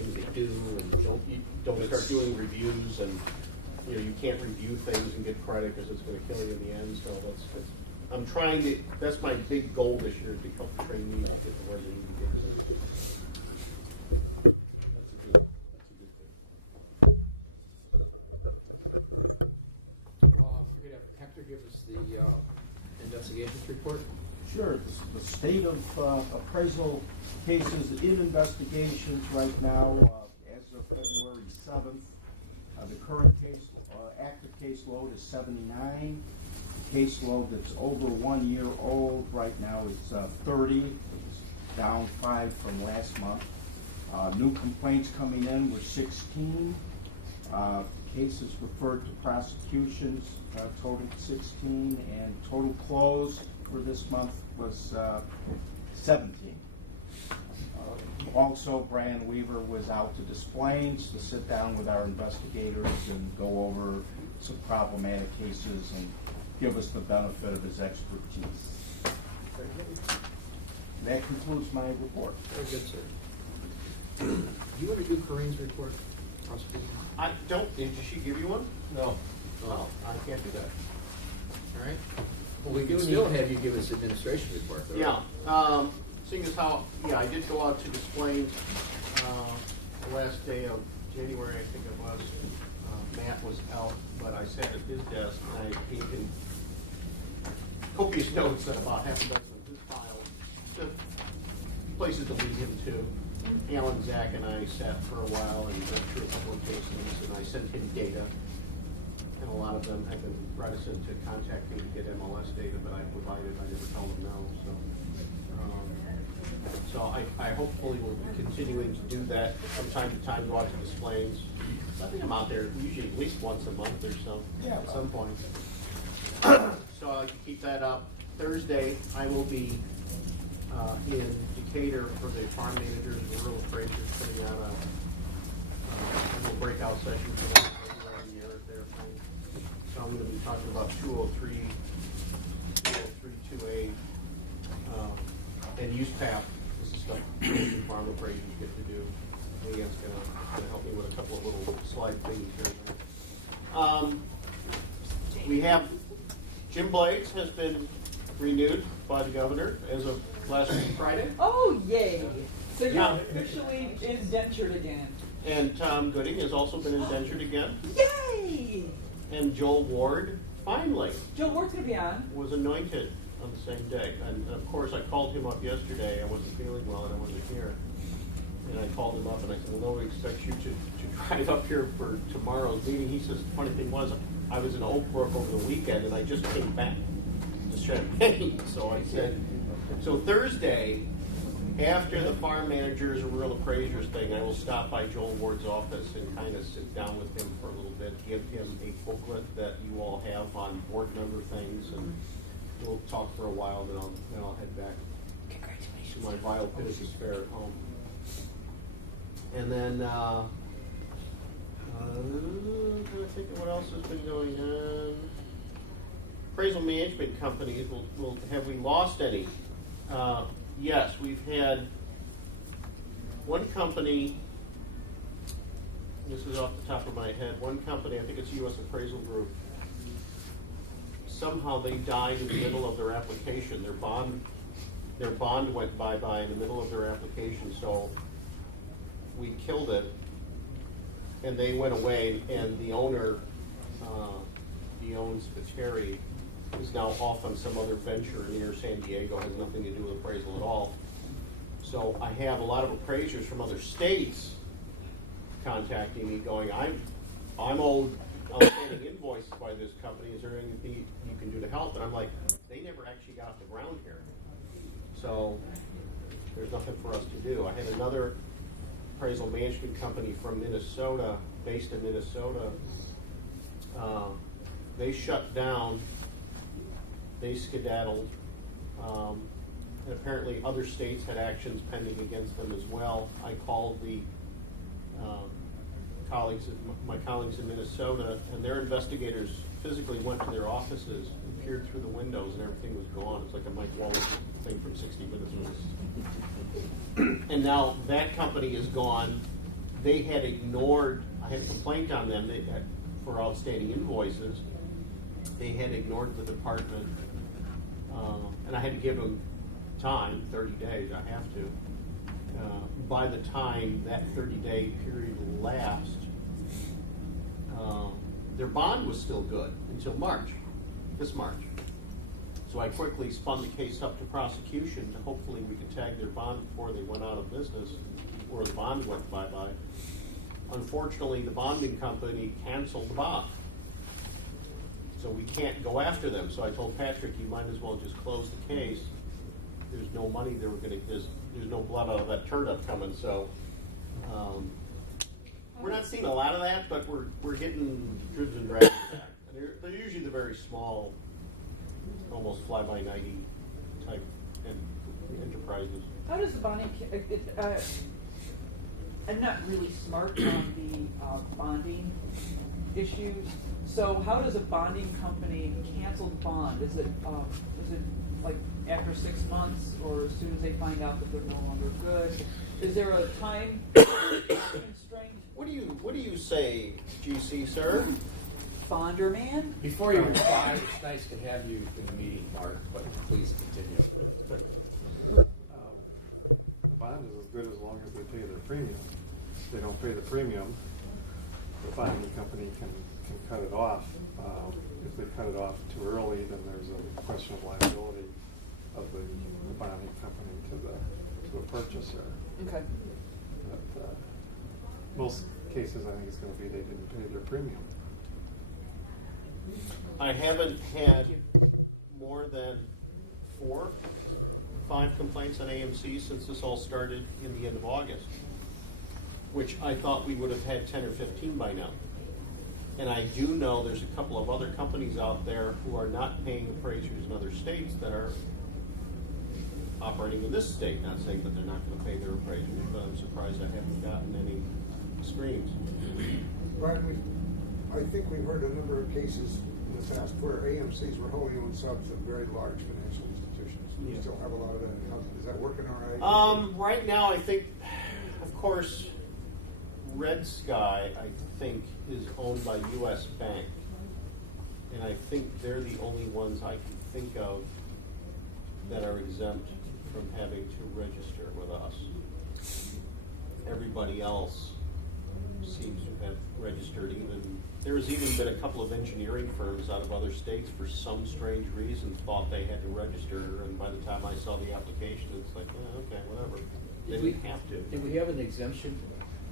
things they do, and you don't start doing reviews, and you can't review things and get credit because it's going to kill you in the end. So I'm trying to. That's my big goal this year, is to help trainees get to where they need to get. That's a good thing. If we could have Hector give us the investigations report. Sure. The state of appraisal cases in investigations right now, as of February 7th, the current active caseload is 79. The caseload that's over 1 year old right now is 30. It was down 5 from last month. New complaints coming in were 16. Cases referred to prosecutions totaled 16, and total closed for this month was 17. Also, Brian Weaver was out to Des Plaines to sit down with our investigators and go over some problematic cases and give us the benefit of his expertise. That concludes my report. Very good, sir. Do you ever do Corinne's report? I don't. Did she give you one? No. No, I can't do that. All right. Well, we can still have you give us administration report, though. Yeah. Seeing as how, I did go out to Des Plaines the last day of January, I think it was. Matt was out, but I sat at his desk and I gave him copious notes at about half a dozen of his files, the places to lead him to. Alan, Zach, and I sat for a while and went through a couple of cases, and I sent him data. And a lot of them have been reticent to contact me to get MLS data, but I provided. I never told them no. So I hopefully will be continuing to do that from time to time, go out to Des Plaines. I think I'm out there usually at least once a month or so, at some point. So I can keep that up. Thursday, I will be in Decatur for the farm managers and rural appraisers putting out a little breakout session for them around the year at their thing. So I'm going to be talking about 203, 2A, and use path. This is stuff farm appraisers get to do. Leanne's going to help me with a couple of little slide things here. We have Jim Blades has been renewed by the governor as of last week Friday. Oh, yay. So you're Yeah. officially indentured again. And Tom Gooding has also been indentured again. Yay! And Joel Ward, finally, Joe Ward's going to be on. was anointed on the same day. And of course, I called him up yesterday. I wasn't feeling well and I wasn't here. And I called him up and I said, well, nobody expects you to drive up here for tomorrow's meeting. He says, the funny thing was, I was in Oak Brook over the weekend and I just came back to Champaign. So I said, so Thursday, after the farm managers and rural appraisers thing, I will stop by Joel Ward's office and kind of sit down with him for a little bit, give him a booklet that you all have on board member things, and we'll talk for a while, then I'll head back to my vile pit of despair at home. And then, I'm trying to think of what else has been going on. Appraisal management companies, have we lost any? Yes, we've had one company, this is off the top of my head, one company, I think it's U.S. Appraisal Group, somehow they died in the middle of their application. Their bond went bye-bye in the middle of their application, so we killed it, and they went away, and the owner, he owns Spiteri, is now off on some other venture near San Diego, has nothing to do with appraisal at all. So I have a lot of appraisers from other states contacting me going, I'm owed outstanding invoices by this company, is there anything you can do to help? And I'm like, they never actually got off the ground here. So there's nothing for us to do. I had another appraisal management company from Minnesota, based in Minnesota. They shut down. They skedaddled, and apparently other states had actions pending against them as well. I called the my colleagues in Minnesota, and their investigators physically went to their offices and peered through the windows, and everything was gone. It's like a Mike Wallace thing from 60 Minutes. And now that company is gone. they had ignored, I had a complaint on them, for outstanding invoices. They had ignored the department, and I had to give them time, 30 days, I have to. By the time that 30-day period lapsed, their bond was still good until this March. So I quickly spun the case up to prosecution to hopefully we could tag their bond before they went out of business, or the bond went bye-bye. Unfortunately, the bonding company canceled the bond. So we can't go after them. So I told Patrick, you might as well just close the case. There's no money they were gonna, there's no blood out of that turnip coming, so, we're not seeing a lot of that, but we're getting dribs and drabs back. And they're usually the very small, almost fly-by-nighty type enterprises. How does the bonding, I'm not really smart on the bonding issues. So how does a bonding company cancel the bond? Is it like after 6 months, or as soon as they find out that they're no longer good? Is there a time constraint? What do you say, GC, sir? Bonder man? Before you reply, it's nice to have you in the meeting, Mark, but please continue. The bond is as good as long as they pay their premium. If they don't pay the premium, the bonding company can cut it off. If they cut it off too early, then there's a question of liability of the bonding company to the purchaser. Okay. But, most cases, I think it's going to be they didn't pay their premium. I haven't had more than 4, 5 complaints on AMC since this all started in the end of August, which I thought we would have had 10 or 15 by now. And I do know there's a couple of other companies out there who are not paying appraisers in other states that are operating in this state. Not saying that they're not going to pay their appraisers, but I'm surprised I haven't gotten any screams. Brian, I think we've heard a number of cases in the past where AMCs were wholly owned subs of very large financial institutions. We Yeah. still have a lot of that. Is that working all right? Right now, I think, of course, Red Sky, I think, is owned by U.S. Bank. And I think they're the only ones I can think of that are exempt from having to register with us. Everybody else seems to have registered. There's even been a couple of engineering firms out of other states for some strange reason thought they had to register, and by the time I saw the application, it's like, okay, whatever. They didn't have to. Did we have an exemption?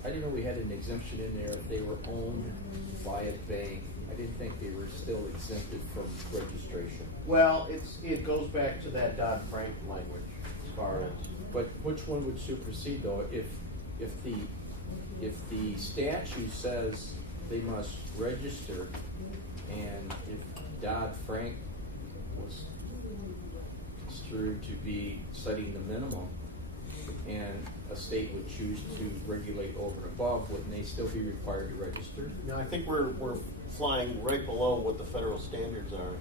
I didn't know we had an exemption in there if they were owned by a bank. I didn't think they were still exempted from registration. Well, it goes back to that Dodd-Frank language as far as. But which one would supersede though? If the statute says they must register, and if Dodd-Frank was construed to be setting the minimum, and a state would choose to regulate over and above, wouldn't they still be required to register? No, I think we're flying right below what the federal standards are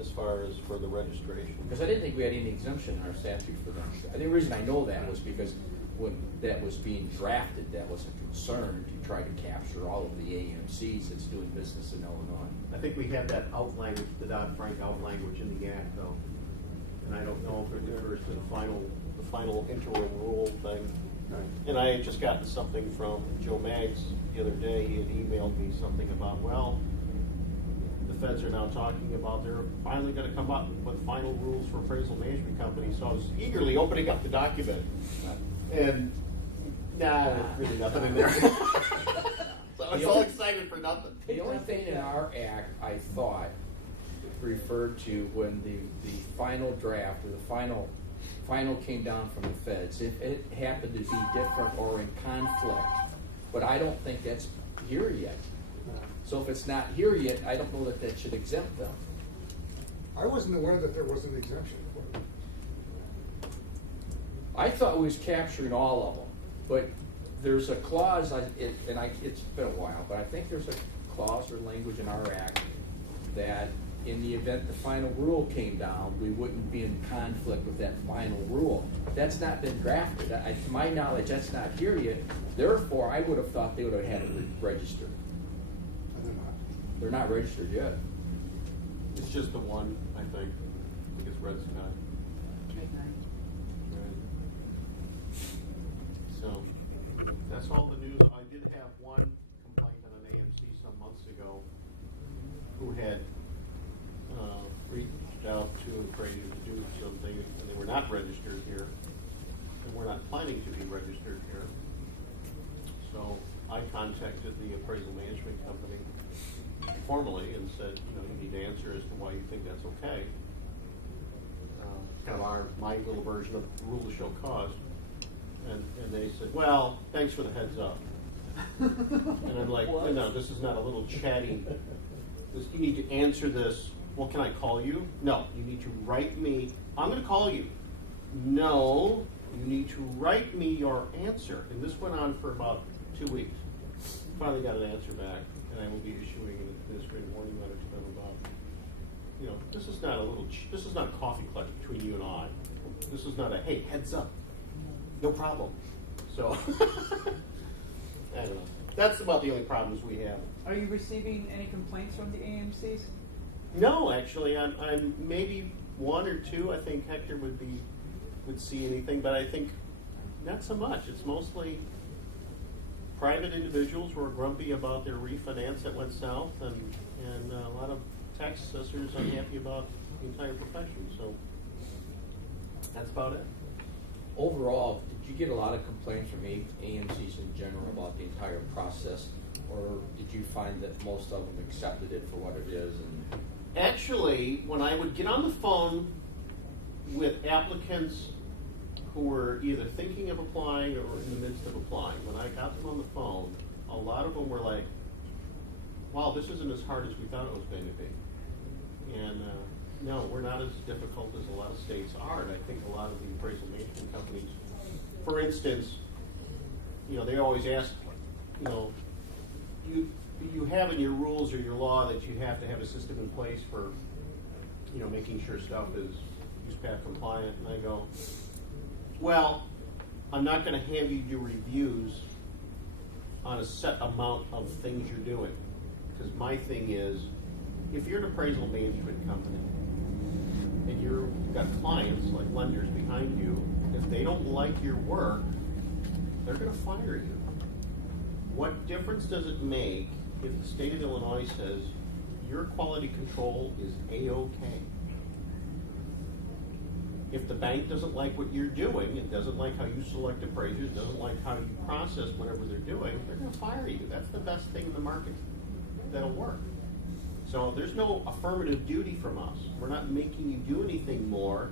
as far as for the registration. Because I didn't think we had any exemption in our statute for them. The reason I know that was because when that was being drafted, that was a concern to try to capture all of the AMCs that's doing business in Illinois. I think we have that out language, the Dodd-Frank out language in the act, though. And I don't know if it refers to the final interim rule thing. Right. And I had just gotten something from Joe Maggs the other day. He had emailed me something about, well, the feds are now talking about they're finally going to come up with final rules for appraisal management companies. So I was eagerly opening up the document. And nah, there's really nothing in there. So I was all excited for nothing. The only thing in our act, I thought, referred to when the final draft or the final came down from the feds, if it happened to be different or in conflict, but I don't think that's here yet. So if it's not here yet, I don't know that should exempt them. I wasn't aware that there was an exemption for it. I thought it was capturing all of them, but there's a clause, it's been a while, but I think there's a clause or language in our act that in the event the final rule came down, we wouldn't be in conflict with that final rule. That's not been drafted. To my knowledge, that's not here yet. Therefore, I would have thought they would have had it registered. And they're not. They're not registered yet. It's just the one, I think. I think it's Red Sky. Midnight. So, that's all the news. I did have one complaint on an AMC some months ago who had reached out to Appraisal to do something, and they were not registered here, and we're not planning to be registered here. So I contacted the appraisal management company formally and said, you know, you need to answer as to why you think that's okay. Kind of my little version of rule to show cause. And they said, well, thanks for the heads up. And I'm like, What? no, this is not a little chatty. You need to answer this. Well, can I call you? No, you need to write me. I'm going to call you. No, you need to write me your answer. And this went on for about 2 weeks. Finally got an answer back, and I will be issuing an administrative warning letter to them about, you know, this is not a little, this is not a coffee clutch between you and I. This is not a, hey, heads up. No problem. So, I don't know. That's about the only problems we have. Are you receiving any complaints from the AMCs? No, actually, I'm maybe one or two. I think Hector would see anything, but I think not so much. It's mostly private individuals who are grumpy about their refinance that went south, and a lot of tax assessors unhappy about the entire profession. So that's about it. Overall, did you get a lot of complaints from AMCs in general about the entire process, or did you find that most of them accepted it for what it is? And Actually, when I would get on the phone with applicants who were either thinking of applying or in the midst of applying, when I got them on the phone, a lot of them were like, wow, this isn't as hard as we thought it was going to be. And no, we're not as difficult as a lot of states are. And I think a lot of the appraisal management companies, for instance, you know, they always ask, you know, you have in your rules or your law that you have to have a system in place for, you know, making sure stuff is USPAT compliant. And I go, well, I'm not going to have you do reviews on a set amount of things you're doing. Because my thing is, if you're an appraisal management company and you've got clients like lenders behind you, if they don't like your work, they're going to fire you. What difference does it make if the state of Illinois says your quality control is A-OK? If the bank doesn't like what you're doing, it doesn't like how you select appraisers, doesn't like how you process whatever they're doing, they're going to fire you. That's the best thing in the market that'll work. So there's no affirmative duty from us. We're not making you do anything more.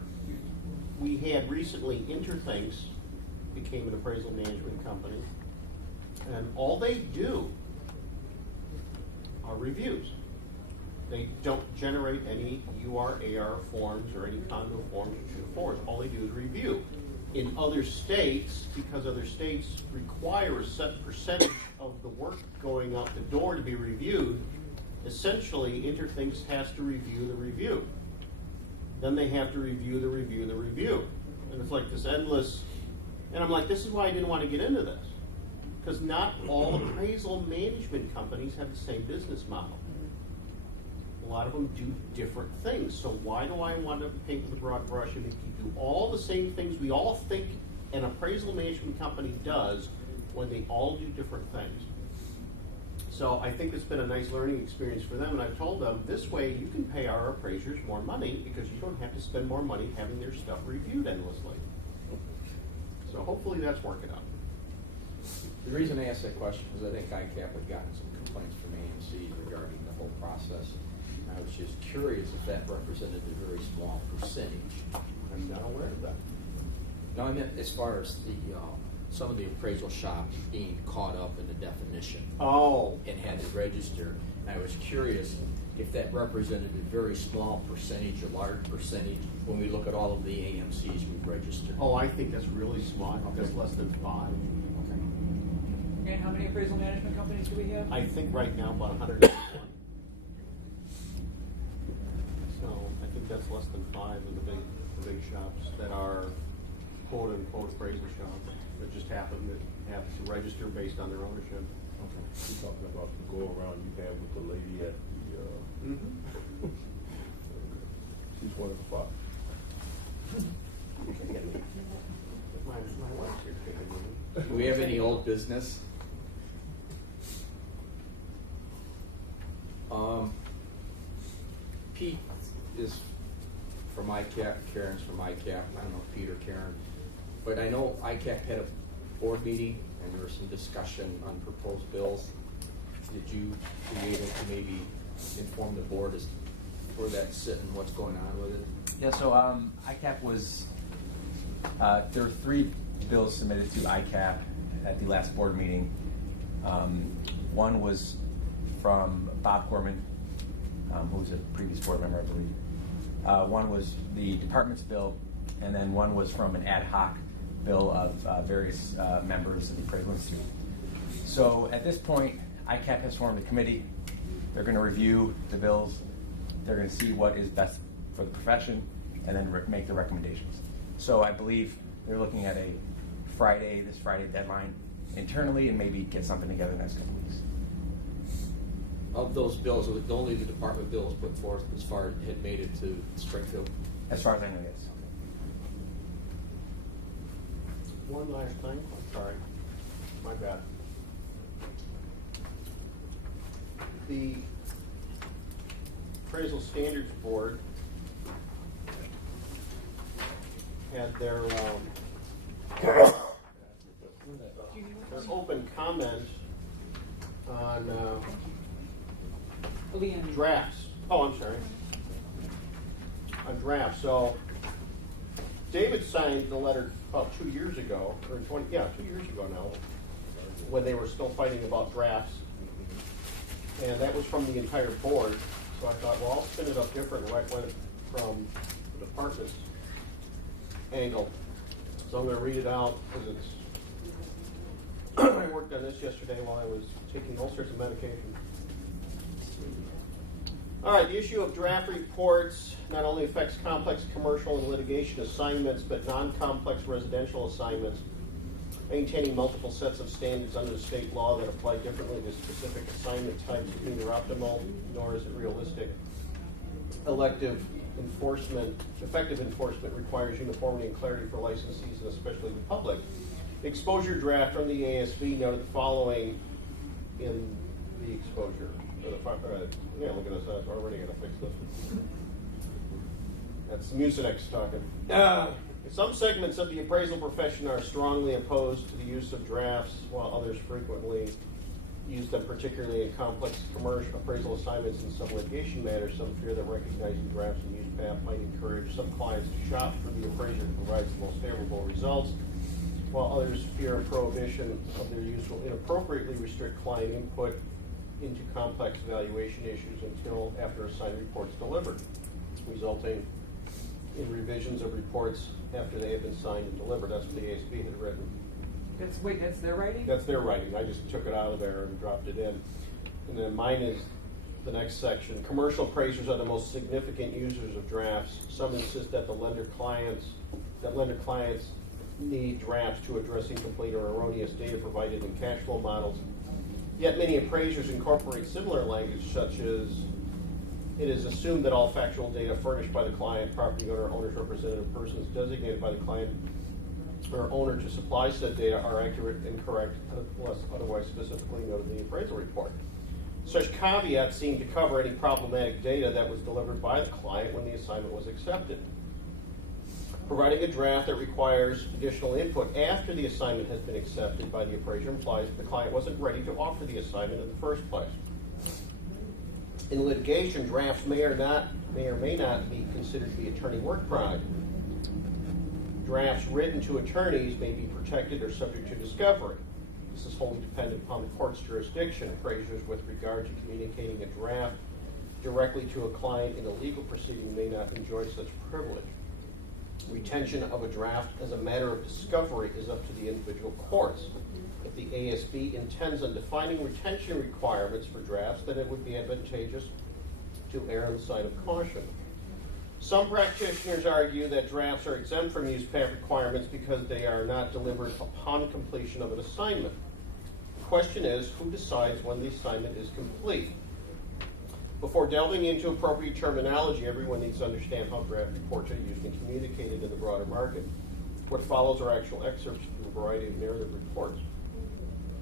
We had recently Interthinks became an appraisal management company, and all they do are reviews. They don't generate any UR/AR forms or any condo forms or forms. All they do is review. In other states, because other states require a set percentage of the work going out the door to be reviewed, essentially Interthinks has to review the review. Then they have to review the review the review. And it's like this endless, and I'm like, this is why I didn't want to get into this. Because not all appraisal management companies have the same business model. A lot of them do different things. So why do I want to paint with a broad brush and make you do all the same things we all think an appraisal management company does when they all do different things? So I think it's been a nice learning experience for them, and I've told them, this way you can pay our appraisers more money because you don't have to spend more money having their stuff reviewed endlessly. So hopefully that's working out. the reason I asked that question is I think ICAP had gotten some complaints from AMC regarding the whole process. I was just curious if that represented a very small percentage. I'm not aware of that. No, I meant as far as the some of the appraisal shops being caught up in the definition Oh. and had to register. I was curious if that represented a very small percentage, a large percentage, when we look at all of the AMCs we've registered. Oh, I think that's really small. That's less than 5. And how many appraisal management companies do we have? I think right now about 101. 5 of the big shops that are quote unquote appraisal shops that just happen to register based on their ownership. Okay. You're talking about the go around you had with the lady at the, she's one of the five. My wife's here kicking me. Do we have any old business? Pete is from ICAP, Karen's from ICAP, I don't know if Pete or Karen, but I know ICAP had a board meeting and there was some discussion on proposed bills. Did you be able to maybe inform the board as to where that's sitting, what's going on with it? Yeah, so ICAP was, there were 3 bills submitted to ICAP at the last board meeting. One was from Bob Gorman, who was a previous board member, I believe. One was the department's bill, and then one was from an ad hoc bill of various members of the Appraisal Institute. So at this point, ICAP has formed a committee. They're going to review the bills. They're going to see what is best for the profession, and then make the recommendations. So I believe they're looking at this Friday deadline internally, and maybe get something together in the next couple of weeks. Of those bills, only the department bills put forth as far as had made it to Springfield? As far as I know, yes. One last thing, I'm sorry, my bad. The Appraisal Standards Board had their open comment on Leanne. drafts. Oh, I'm sorry. On drafts. So David signed the letter about 2 years ago, or 2 years ago now, when they were still fighting about drafts. And that was from the entire board. So I thought, well, I'll spin it up different, right, when from the department's angle. So I'm going to read it out because it's. I worked on this yesterday while I was taking all sorts of medication. All right, the issue of draft reports not only affects complex commercial and litigation assignments, but non-complex residential assignments, maintaining multiple sets of standards under the state law that apply differently to specific assignment types is neither optimal nor is it realistic. Effective enforcement requires uniformity and clarity for licensees and especially the public. The exposure draft from the ASB noted the following in the exposure. Look at us, that's already going to fix this. That's Mucinex talking. Some segments of the appraisal profession are strongly opposed to the use of drafts, while others frequently use them, particularly in complex commercial appraisal assignments and some litigation matters. Some fear that recognizing drafts and use path might encourage some clients to shop for the appraiser who provides the most favorable results, while others fear a prohibition of their use will inappropriately restrict client input into complex valuation issues until after a signed report is delivered, resulting in revisions of reports after they have been signed and delivered. That's what the ASB had written. That's their writing? That's their writing. I just took it out of there and dropped it in. And then mine is the next section. Commercial appraisers are the most significant users of drafts. Some insist that lender clients need drafts to address incomplete or erroneous data provided in cash flow models. Yet many appraisers incorporate similar language, such as it is assumed that all factual data furnished by the client, property owner, owner's representative, persons designated by the client or owner to supply said data are accurate and correct unless otherwise specifically noted in the appraisal report. Such caveats seem to cover any problematic data that was delivered by the client when the assignment was accepted. Providing a draft that requires additional input after the assignment has been accepted by the appraiser implies that the client wasn't ready to offer the assignment in the first place. In litigation, drafts may or may not be considered to be attorney work product. Drafts written to attorneys may be protected or subject to discovery. This is wholly dependent upon the court's jurisdiction. Appraisers with regard to communicating a draft directly to a client in a legal proceeding may not enjoy such privilege. Retention of a draft as a matter of discovery is up to the individual courts. If the ASB intends on defining retention requirements for drafts, then it would be advantageous to err on the side of caution. Some practitioners argue that drafts are exempt from USPAP requirements because they are not delivered upon completion of an assignment. The question is, who decides when the assignment is complete? Before delving into appropriate terminology, everyone needs to understand how draft reports are used and communicated in the broader market. What follows are actual excerpts from a variety of narrative reports.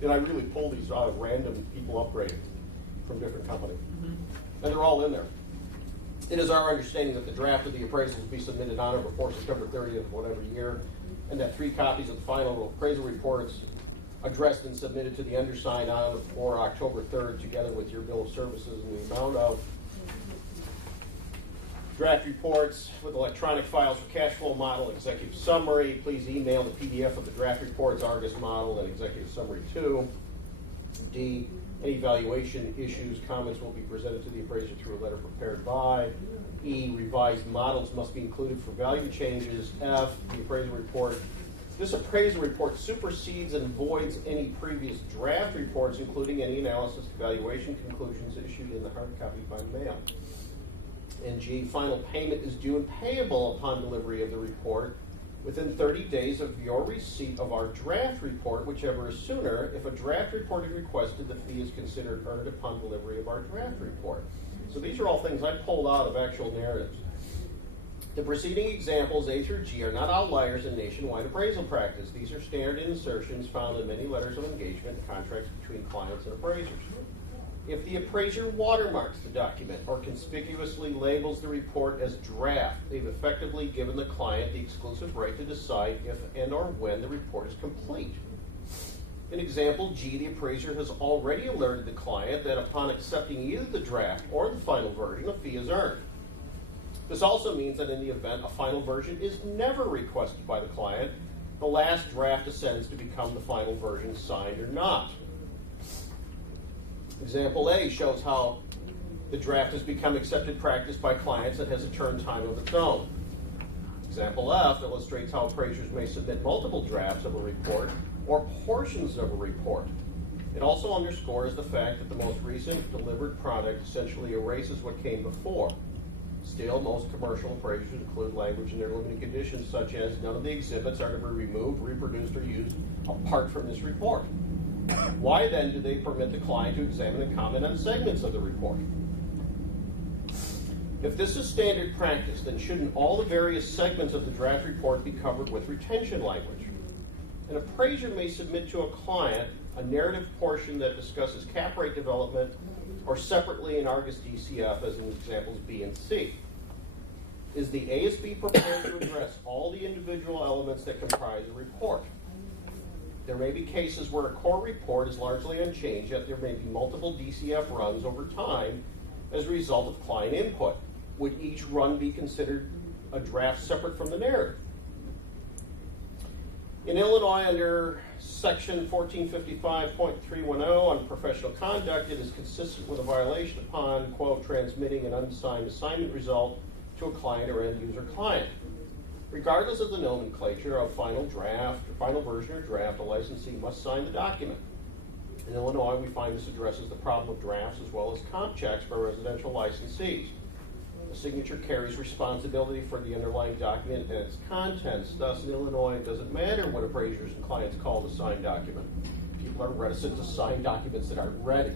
And I really pulled these out of random people upgrading from different companies. And they're all in there. It is our understanding that the draft of the appraisal will be submitted on or before September 30th of whatever year, and that 3 copies of the final appraisal reports addressed and submitted to the undersigned on or before October 3rd, together with your bill of services and the amount of draft reports with electronic files for cash flow model, executive summary. Please email the PDF of the draft reports, Argus model, and executive summary too. D, any valuation issues, comments will be presented to the appraiser through a letter prepared by. E, revised models must be included for value changes. F, the appraisal report. This appraisal report supersedes and voids any previous draft reports, including any analysis, evaluation conclusions issued in the hard copy by mail. And G, final payment is due and payable upon delivery of the report within 30 days of your receipt of our draft report, whichever is sooner. If a draft report is requested, the fee is considered earned upon delivery of our draft report. So these are all things I pulled out of actual narratives. The preceding examples, A through G, are not outliers in nationwide appraisal practice. These are standard insertions found in many letters of engagement and contracts between clients and appraisers. If the appraiser watermarks the document or conspicuously labels the report as draft, they've effectively given the client the exclusive right to decide if and or when the report is complete. In example G, the appraiser has already alerted the client that upon accepting either the draft or the final version, a fee is earned. This also means that in the event a final version is never requested by the client, the last draft ascends to become the final version, signed or not. Example A shows how the draft has become accepted practice by clients and has a turn time of its own. Example F illustrates how appraisers may submit multiple drafts of a report or portions of a report. It also underscores the fact that the most recent delivered product essentially erases what came before. Still, most commercial appraisers include language in their limiting conditions such as none of the exhibits are to be removed, reproduced, or used apart from this report. Why then do they permit the client to examine and comment on segments of the report? If this is standard practice, then shouldn't all the various segments of the draft report be covered with retention language? An appraiser may submit to a client a narrative portion that discusses cap rate development, or separately in Argus DCF as in examples B and C. Is the ASB prepared to address all the individual elements that comprise a report? There may be cases where a core report is largely unchanged, yet there may be multiple DCF runs over time as a result of client input. Would each run be considered a draft separate from the narrative? In Illinois, under Section 1455.310 on professional conduct, it is consistent with a violation upon, quote, transmitting an unsigned assignment result to a client or end user client. Regardless of the nomenclature of final draft, or final version or draft, a licensee must sign the document. In Illinois, we find this addresses the problem of drafts as well as comp checks by residential licensees. The signature carries responsibility for the underlying document and its contents. Thus, in Illinois, it doesn't matter what appraisers and clients call the signed document. People are reticent to sign documents that aren't ready.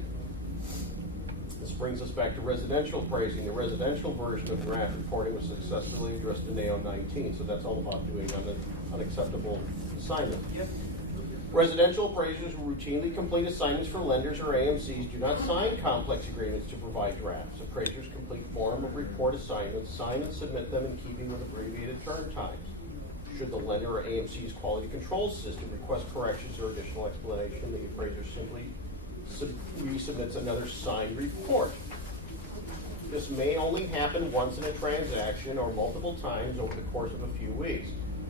This brings us back to residential appraising. The residential version of draft reporting was successfully addressed in AO 19, so that's all about doing unacceptable assignment. Yep. Residential appraisers who routinely complete assignments for lenders or AMCs do not sign complex agreements to provide drafts. Appraisers complete form of report assignments, sign and submit them in keeping with abbreviated turn times. Should the lender or AMC's quality control system request corrections or additional explanation, the appraiser simply resubmits another signed report. This may only happen once in a transaction or multiple times over the course of a few weeks.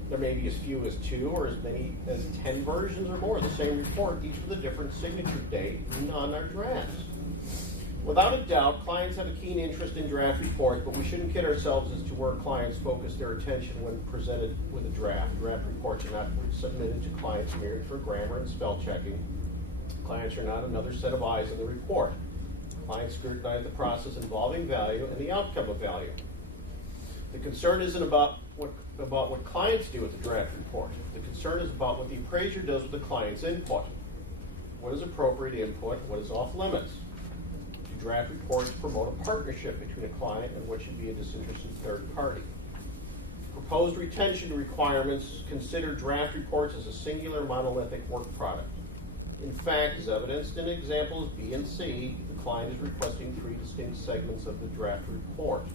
There may be as few as 2 or as many as 10 versions or more of the same report, each with a different signature date on our drafts. Without a doubt, clients have a keen interest in draft reports, but we shouldn't kid ourselves as to where clients focus their attention when presented with a draft. Draft reports are not submitted to clients merely for grammar and spell checking. Clients are not another set of eyes in the report. Clients scrutinize the process involving value and the outcome of value. The concern isn't about what clients do with the draft report. The concern is about what the appraiser does with the client's input. What is appropriate input? What is off limits? Do draft reports promote a partnership between a client and what should be a disinterested third party? Proposed retention requirements consider draft reports as a singular monolithic work product. In fact, as evidenced in examples B and C, the client is requesting 3 distinct segments of the draft report.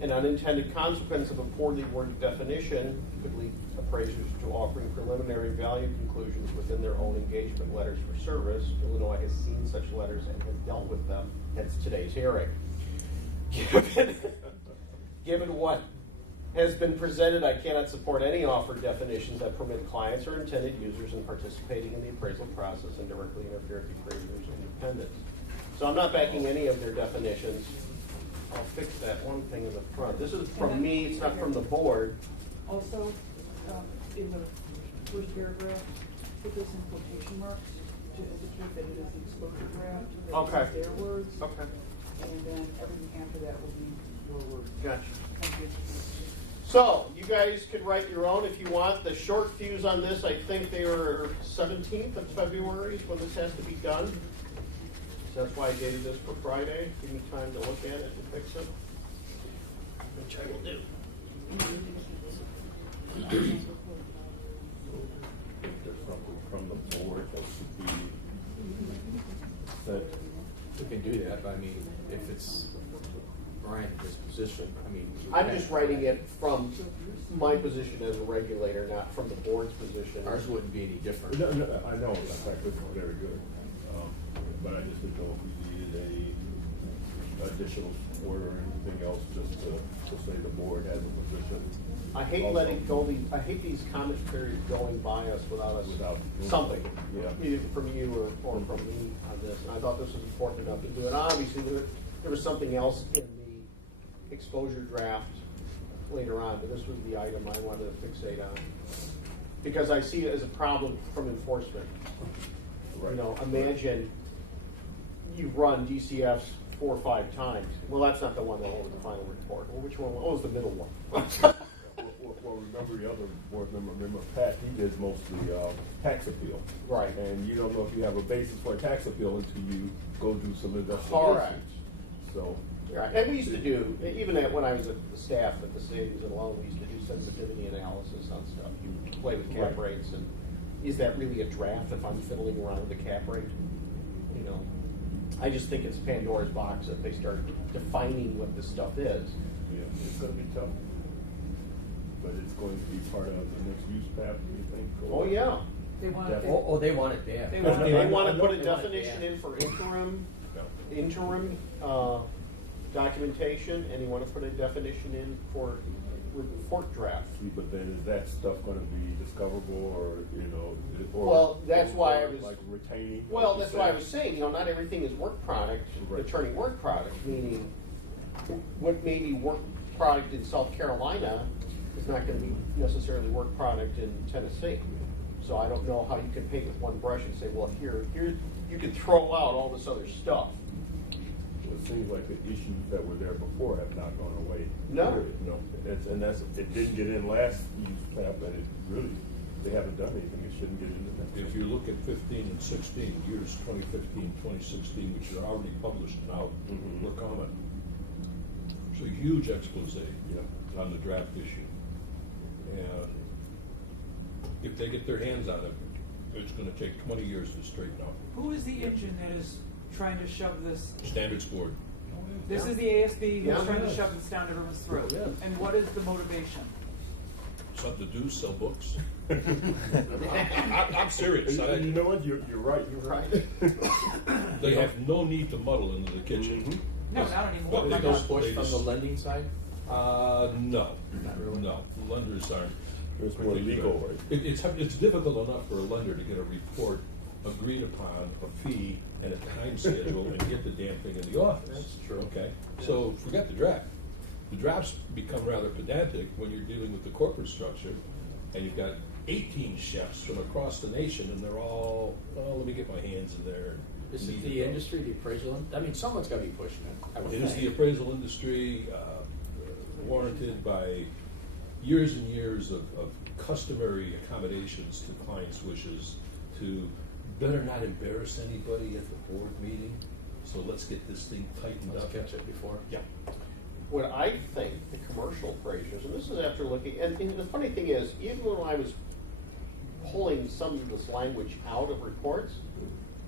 An unintended consequence of a poorly worded definition could lead appraisers to offering preliminary value conclusions within their own engagement letters for service. Illinois has seen such letters and has dealt with them, hence today's hearing. Given what has been presented, I cannot support any offered definitions that permit clients or intended users in participating in the appraisal process and directly interfere with the appraiser's independence. So I'm not backing any of their definitions. I'll fix that one thing in the front. This is from me, it's not from the board. Also, in the first paragraph, put this in quotation marks to indicate that it is the exposure draft. That Okay. is their words. Okay. And then everything after that will be your words. Gotcha. Thank you. So, you guys could write your own if you want. The short fuse on this, I think they were 17th of February is when this has to be done. So that's why I dated this for Friday. Give me time to look at it and fix it, which I will do. If there's something from the board that should be sent. We can do that, but I mean, if it's Brian, his position, I mean. I'm just writing it from my position as a regulator, not from the board's position. Ours wouldn't be any different. No, I know, in fact, this is very good. But I just didn't know if we needed a additional support or anything else, just to say the board has a position. I hate also. letting go, I hate these comment periods going by us without something, Yeah. either from you or from me on this. And I thought this was important enough to do it. Obviously, there was something else in the exposure draft later on, but this was the item I wanted to fixate on. Because I see it as a problem from enforcement. Right. You know, imagine you run DCFs 4 or 5 times. Well, that's not the one that owns the final report. Well, which one? Oh, it's the middle one. Well, remember the other board member, Pat, he did mostly tax appeal. Right. And you don't know if you have a basis for a tax appeal until you go do some Correct. investigations. So. Right. And we used to do, even when I was at the staff at the savings and loan, we used to do sensitivity analysis on stuff. You play with cap Right. rates, and is that really a draft if I'm fiddling around with the cap rate? You know, I just think it's Pandora's box if they start defining what this stuff is. Yeah, it's gonna be tough. But it's going to be part of the next use path, do you think? Oh, yeah. They want Definitely. it. Oh, they want it bad. They want it. They want to put a They want it definition bad. in for interim Yeah. documentation, and you want to put a definition in for report draft. See, but then is that stuff gonna be discoverable or, you know, or? Well, that's why I or was- like retaining? Well, like you that's why I said? was saying, not everything is work product, Right. the turning work product, meaning what may be work product in South Carolina is not gonna be necessarily work product in Tennessee. So I don't know how you can paint with one brush and say, well, here, you can throw out all this other stuff. Well, it seems like the issues that were there before have not gone away. No. No, it didn't get in last use path, and it really, they haven't done anything, it shouldn't get into that. If you look at 15 and 16, years 2015, 2016, which are already published now, Mhm. were common. It's a huge expose Yeah. on the draft issue. And if they get their hands on it, it's gonna take 20 years to straighten out. Who is the engine that is trying to shove this? Standards Board. This is the ASB who's Yeah. trying to shove this down everyone's throat. Yeah. And what is the motivation? Something to do, sell books. I'm serious. You know what, you're right. You're right. They have no need to muddle into the kitchen. Mhm. No, not anymore. But There's they no just- push they from the just- lending side? No. Not really? No, lenders aren't. It's more legal, right? It's difficult enough for a lender to get a report agreed upon, a fee, and a time schedule, and get the damn thing in the office. That's true. Okay, so forget the draft. The drafts become rather pedantic when you're dealing with the corporate structure, and you've got 18 chefs from across the nation, and they're all, oh, let me get my hands in there. Is it Need the to go. industry, the appraisal? I mean, someone's gotta be pushing it. I would It is the think. appraisal industry, warranted by years and years of customary accommodations to clients' wishes, to better not embarrass anybody at the board meeting, so let's get this thing tightened Let's up. catch it before. Yeah. What I think the commercial appraisers, and this is after looking, and the funny thing is, even when I was pulling some of this language out of reports,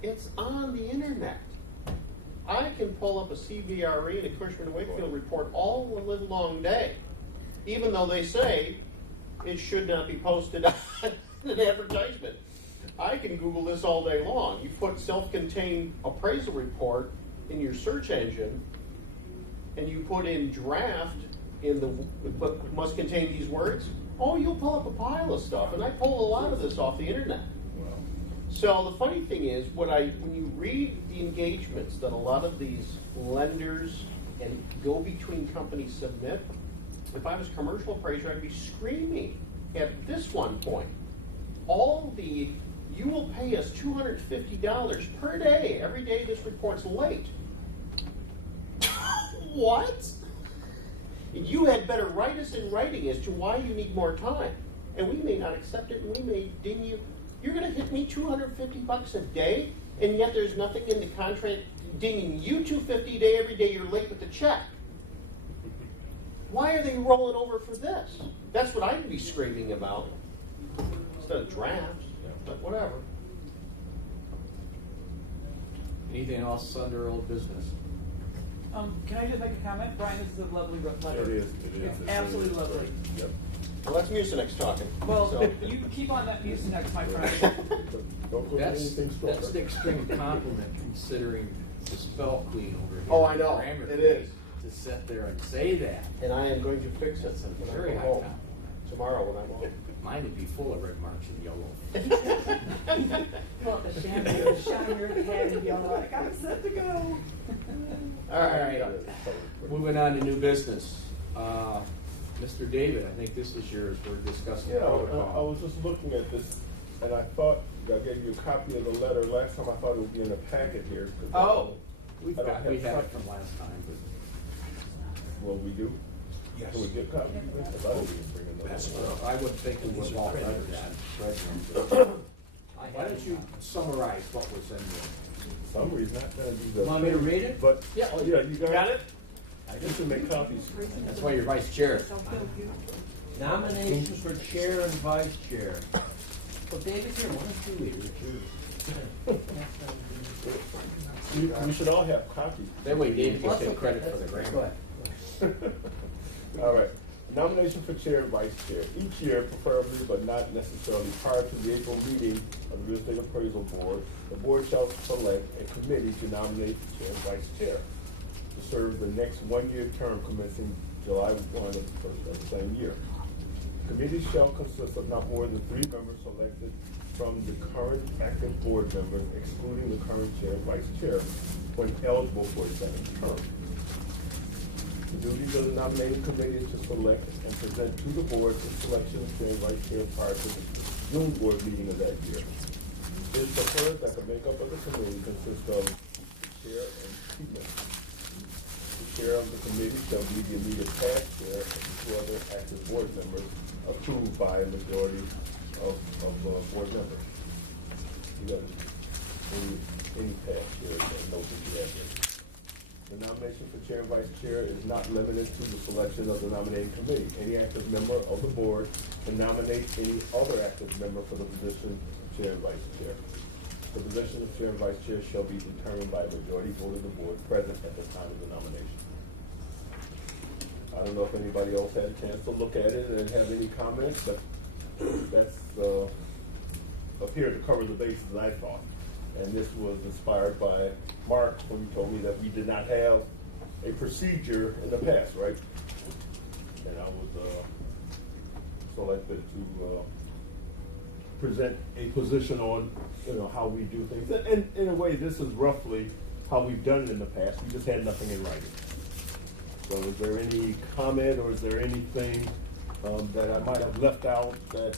it's on the internet. I can pull up a CBRE and a Cushman & Wakefield report all the live long day, even though they say it should not be posted on an advertisement. I can Google this all day long. You put self-contained appraisal report in your search engine, and you put in draft in the, but must contain these words, oh, you'll pull up a pile of stuff. And I pulled a lot of this off the internet. So the funny thing is, when you read the engagements that a lot of these lenders and go-between companies submit, if I was a commercial appraiser, I'd be screaming at this one point. You will pay us $250 per day, every day this report's late. What? You had better write us in writing as to why you need more time. And we may not accept it, and we may ding you. You're going to hit me $250 a day, and yet there's nothing in the contract dinging you $250 a day every day you're late with the check. Why are they rolling over for this? That's what I'd be screaming about instead of drafts, but whatever. Anything else under old business? Can I just make a comment? Brian, this is a lovely letter. It is. It's absolutely lovely. Yep. Well, that's Mucinex talking. Well, So- you keep on that Mucinex, my friend. Don't put That's anything stronger. an extreme compliment considering the spell queen over here. Oh, I know. Grammar It queen, is. To sit there and say that. And I am going to fix it That's a when I very go high home. compliment. Tomorrow when I'm home. Mine would be full of red marks and yellow. Well, the champagne, shine your head and yell like, I'm set to go. All right, moving on to new business. Mr. David, I think this is yours. We're discussing Yeah, I protocol. was just looking at this, and I thought, I gave you a copy of the letter last time. I thought it would be in the packet here. 'cause I Oh, don't- we I don't had it have from last time, but Well, we do? Yes. Can we get copies? Because I didn't bring another That's one. I wouldn't think it was all better than Why don't you summarize what was in there? Summary's not gonna be the. Want me to read it? But, Yeah. oh, yeah, you got it? I You should make copies. That's why you're vice chair. Nominations for chair and vice chair. Well, David, here, why don't you read it? We should all have copies. That way David can Well, that's take okay. credit for the That's- grammar. go ahead. All right. Nomination for chair and vice chair. Each year, preferably but not necessarily prior to the April meeting of the Real Estate Appraisal Board, the board shall select a committee to nominate the chair and vice chair to serve the next one-year term commencing July 1 of the same year. Committees shall consist of not more than 3 members selected from the current active board members, excluding the current chair and vice chair, when eligible for a second term. The duties of the nominating committee is to select and present to the board the selection of chair and vice chair prior to the June board meeting of that year. It is preferred that the makeup of the committee consists of the chair and 2 members. The chair of the committee shall be the immediate past chair and 2 other active board members approved by a majority of board members. You got any past chair that knows that you have there. The nomination for chair and vice chair is not limited to the selection of the nominating committee. Any active member of the board can nominate any other active member for the position of chair and vice chair. The position of chair and vice chair shall be determined by a majority vote of the board present at the time of the nomination. I don't know if anybody else had a chance to look at it and have any comments, but that's appeared to cover the bases, I thought. And this was inspired by Mark when he told me that we did not have a procedure in the past, right? And I was selected to present a position on, how we do things. And in a way, this is roughly how we've done it in the past. We just had nothing in writing. So is there any comment or is there anything that I might have left out that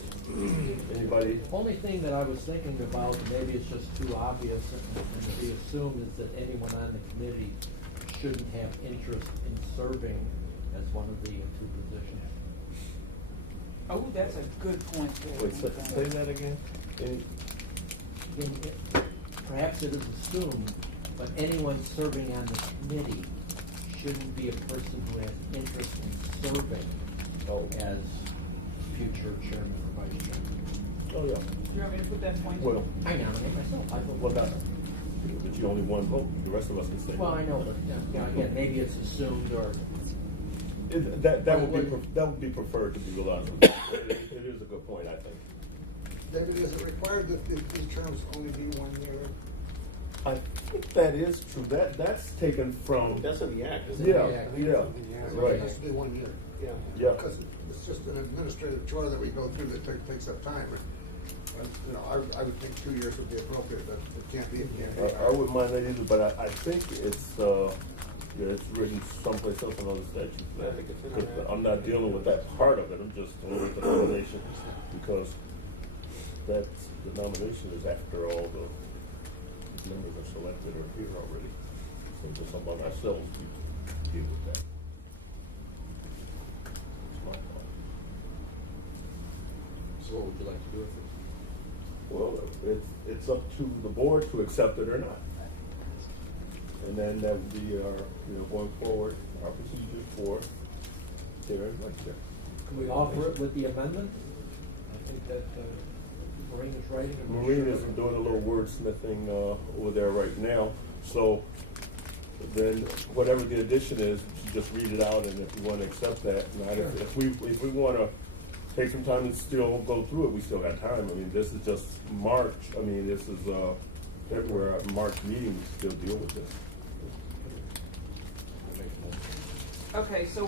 anybody? Only thing that I was thinking about, maybe it's just too obvious and to be assumed, is that anyone on the committee shouldn't have interest in serving as one of the two positions. Oh, that's a good point. Wait, say that again? Perhaps it is assumed, but anyone serving on the committee shouldn't be a person who has interest in serving as future chairman or vice chairman. Oh, yeah. Do you want me to put that point? Well, I nominate myself. I vote. well, not, but you only one vote, the rest of us can say. Well, I know, but again, maybe it's assumed or. That would be preferred to be allowed. It is a good point, I think. David, is it required that these terms only be 1 year? I think that is true. That's taken from. That's in the act, isn't Yeah, it? yeah, right. It has to be 1 year. Yeah. Yeah. Because it's just an administrative chore that we go through that takes up time. And, you know, I would think 2 years would be appropriate, but it can't be. I wouldn't mind that either, but I think it's, it's written someplace else in other statutes. I think it's in our act. I'm not dealing with that part of it, I'm just dealing with the nomination, because the nomination is after all the members are selected or here already. So just among ourselves, we deal with that. It's my fault. So what would you like to do with it? Well, it's up to the board to accept it or not. And then that would be our, going forward, our procedure for chair and vice chair. Can we offer it with the amendment? I think that Maureen is writing. Maureen is doing a little wordsmithing over there right now, so then whatever the addition is, you just read it out, and if you want to accept that, if we want to take some time and still go through it, we still got time. I mean, this is just March. I mean, this is February, our March meeting, we still deal with this. Okay, so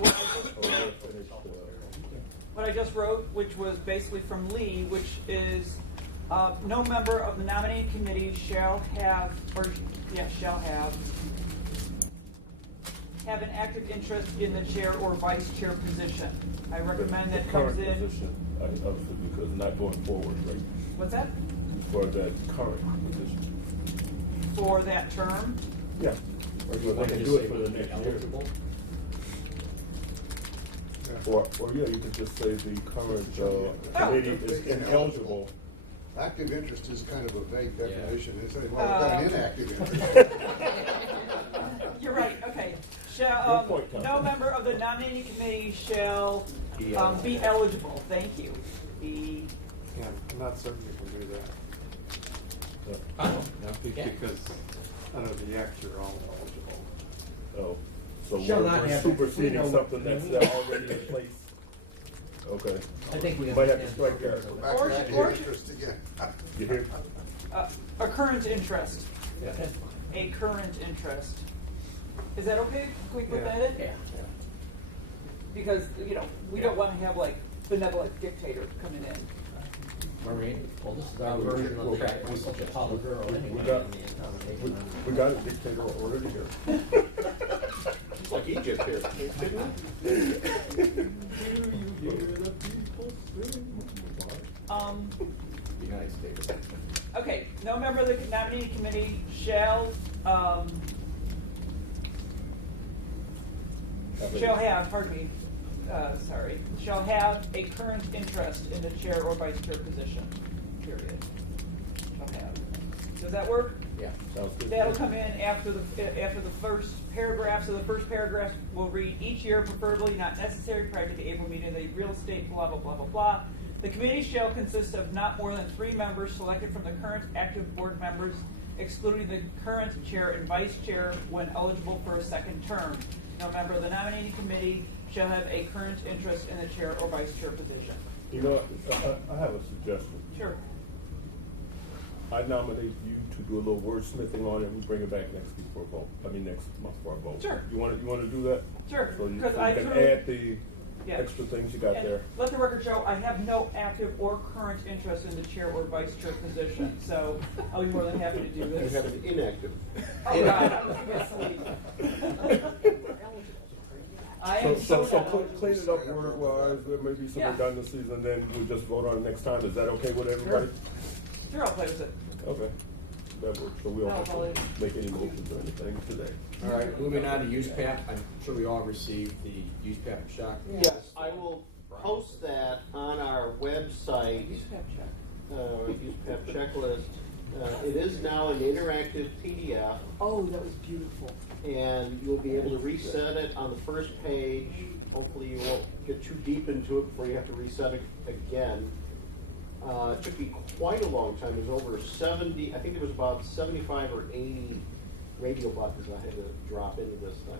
what I just wrote, which was basically from Lee, which is, no member of the nominating committee shall have an active interest in the chair or vice chair position. I recommend that comes current in. position, obviously, because not going forward, right? What's that? For the current position. For that term? Yeah. Or you Why can don't do you it say for the next year. eligible? Or yeah, you could just say the current committee is ineligible. Active interest is kind of a vague Yeah. definition. They say, well, we've got an inactive interest. You're right, okay. Good point, Tom. No member of the nominating committee shall Be be eligible, thank you. Be, Yeah, I'm not certain you can do that. Oh, Because under the act, you're all eligible. Oh, so Shall we're not have- superseding we know- something that's already in place. Okay. I think we Might have to understand. strike that. Back Or- to active or- interest again. You hear? a current interest, Yeah, that's fine. a current interest. Is that okay? Can we put Yeah. that in? Yeah. Because, we don't want to have like benevolent dictator coming in. Maureen, well, this is our version of that. We're such a poly girl anyway. We got- in the nomination. We got a dictator already here. It's like Egypt here, didn't Be nice, David. Okay, no member of the nominating committee shall shall have a current interest in the chair or vice chair position, period. Shall have. Does that work? Yeah. Sounds good. That'll come in after the first paragraph. So the first paragraph will read, each year, preferably not necessary, prior to the April meeting of the real estate, blah, blah, blah, blah, blah. The committee shall consist of not more than 3 members selected from the current active board members, excluding the current chair and vice chair when eligible for a second term. No member of the nominating committee shall have a current interest in the chair or vice chair position. You know, I have a suggestion. Sure. I nominate you to do a little wordsmithing on it. We bring it back next week for a vote. Next month for a vote. Sure. You want to do that? Sure, So you 'cause I can threw- add the Yeah. extra things you got And there. let the record show, I have no active or current interest in the chair or vice chair position, so I'll be more than happy to do You this. have an inactive. Oh, God, that was misleading. I am So so clean it up word-wise. There may be some Yeah. redundancies, and then we'll just vote on it next time. Is that okay with everybody? Sure, I'll play with it. Okay. member, so we don't No, have well, to make any motions or anything today. All right, moving on to use PAP. I'm sure we all received the use PAP shock. Yes, I will post that on our website, Use PAP check. use PAP checklist. It is now an interactive PDF, Oh, that was beautiful. and you'll be able to reset it on the first page. Hopefully you won't get too deep into it before you have to reset it again. It took me quite a long time. It was over 70, I think there was about 75 or 80 radio buttons I had to drop into this thing.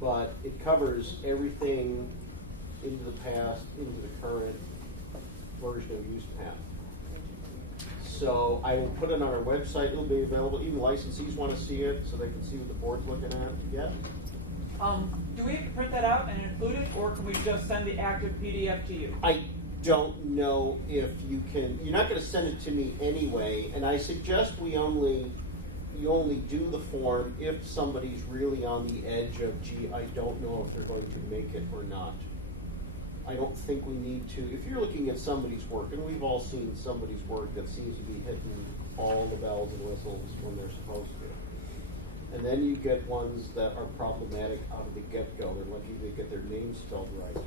But it covers everything into the past, into the current version of UsePath. So I will put it on our website. It'll be available. Even licensees want to see it so they can see what the board's looking at. Yeah? Do we have to print that out and include it, or can we just send the active PDF to you? I don't know if you can, you're not going to send it to me anyway, and I suggest you only do the form if somebody's really on the edge of, gee, I don't know if they're going to make it or not. I don't think we need to, if you're looking at somebody's work, and we've all seen somebody's work that seems to be hitting all the bells and whistles when they're supposed to. And then you get ones that are problematic out of the get-go. They're lucky they get their name spelled right.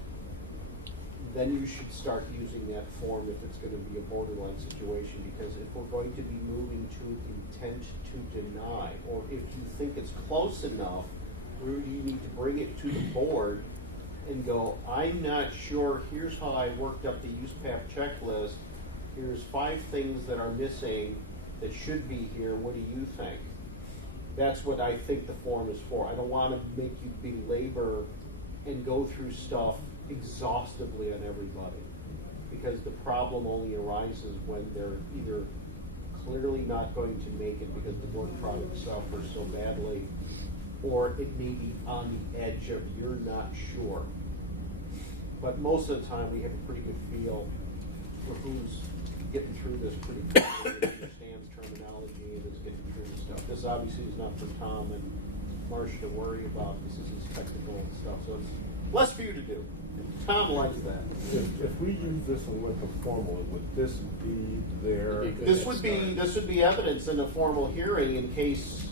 Then you should start using that form if it's going to be a borderline situation, because if we're going to be moving to intent to deny, or if you think it's close enough, you need to bring it to the board and go, I'm not sure, here's how I worked up the UsePath checklist, here's 5 things that are missing that should be here, what do you think? That's what I think the form is for. I don't want to make you belabor and go through stuff exhaustively on everybody, because the problem only arises when they're either clearly not going to make it because the work product suffers so badly, or it may be on the edge of you're not sure. But most of the time we have a pretty good feel for who's getting through this pretty quickly, understands terminology, and is getting through this stuff. This obviously is not for Tom and Marcia to worry about. This is technical and stuff, so it's less for you to do. Tom likes that. If we use this and went to formal, would this be there? This would be evidence in a formal hearing in case,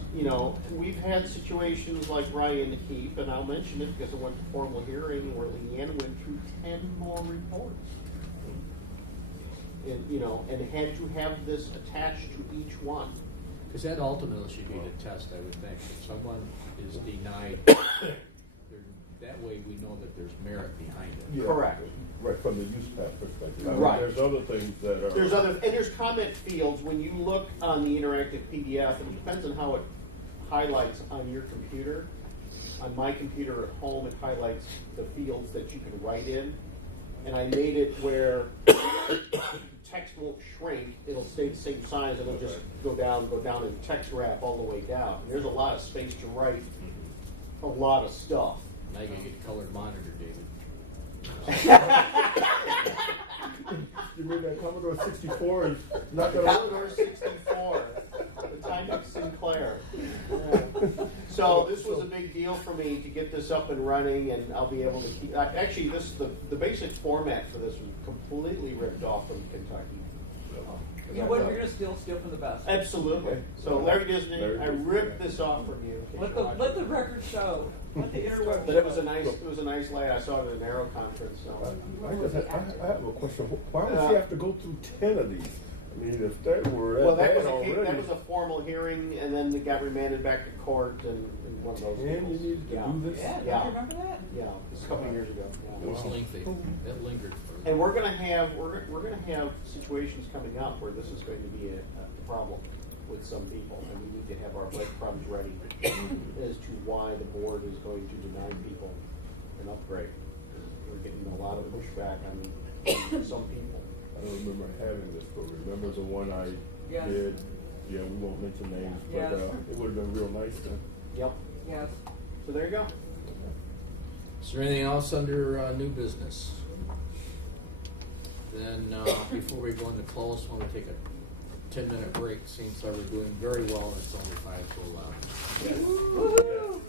we've had situations like Ryan Heap, and I'll mention it because it went to formal hearing where Leanne went through 10 more reports. And had to have this attached to each one. Because that ultimately should be the test, I would think. If someone is denied, that way we know that there's merit behind it. Yeah, Correct. Right, from the use path perspective. I mean, Right. There's other things that are. There's comment fields when you look on the interactive PDF, and it depends on how it highlights on your computer. On my computer at home, it highlights the fields that you can write in. And I made it where text won't shrink, it'll stay the same size, it'll just go down and text wrap all the way down. And there's a lot of space to write a lot of stuff. Now you can get colored monitor, David. You mean that Commodore 64 is not gonna. Commodore 64, the Timex Sinclair. Yeah. So this was a big deal for me to get this up and running, and I'll be able to keep. Actually, the basic format for this was completely ripped off from Kentucky. You're gonna steal from the best. Absolutely. So Larry Disney, I ripped this off from you. Let the record show. Let the interweb But it was a nice lay. I saw it at an Aero conference. So. I have a question. Why does he have to go through 10 of these? I mean, if that were Well, that that bad was already. that was a formal hearing, and then it got remanded back to court, and one of those. And you deals. needed to do this? Yeah, Yeah. do you remember that? Yeah, it's a couple of years ago. It Yeah. was lengthy. It lingered for. And we're gonna have situations coming up where this is going to be a problem with some people, and we need to have our breadcrumbs ready as to why the board is going to deny people an upgrade. We're getting a lot of pushback on some people. I don't remember having this, but remember the one I Yes. did? Yeah, we won't mention names, but Yes. it would have been real nice then. Yep. Yes. So there you go. Is there anything else under new business? Then before we go into close, I want to take a 10-minute break. Seems like we're doing very well, and it's only 5 to 11. Woohoo!